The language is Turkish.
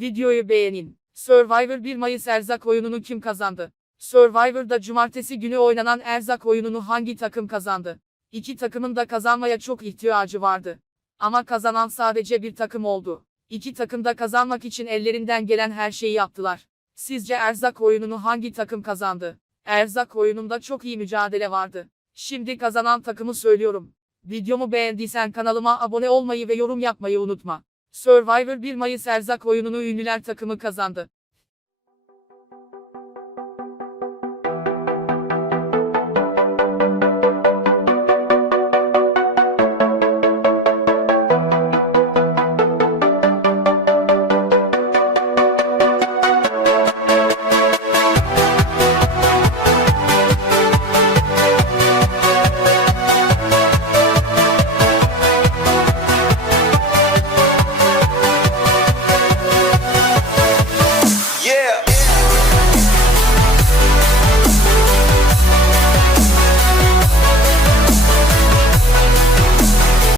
Videoyu beğenin. Survivor 1 Mayıs erzak oyununu kim kazandı? Survivor'da cumartesi günü oynanan erzak oyununu hangi takım kazandı? İki takımın da kazanmaya çok ihtiyacı vardı. Ama kazanan sadece bir takım oldu. İki takım da kazanmak için ellerinden gelen her şeyi yaptılar. Sizce erzak oyununu hangi takım kazandı? Erzak oyununda çok iyi mücadele vardı. Şimdi kazanan takımı söylüyorum. Videomu beğendiysen kanalıma abone olmayı ve yorum yapmayı unutma. Survivor 1 Mayıs erzak oyununu ünlüler takımı kazandı.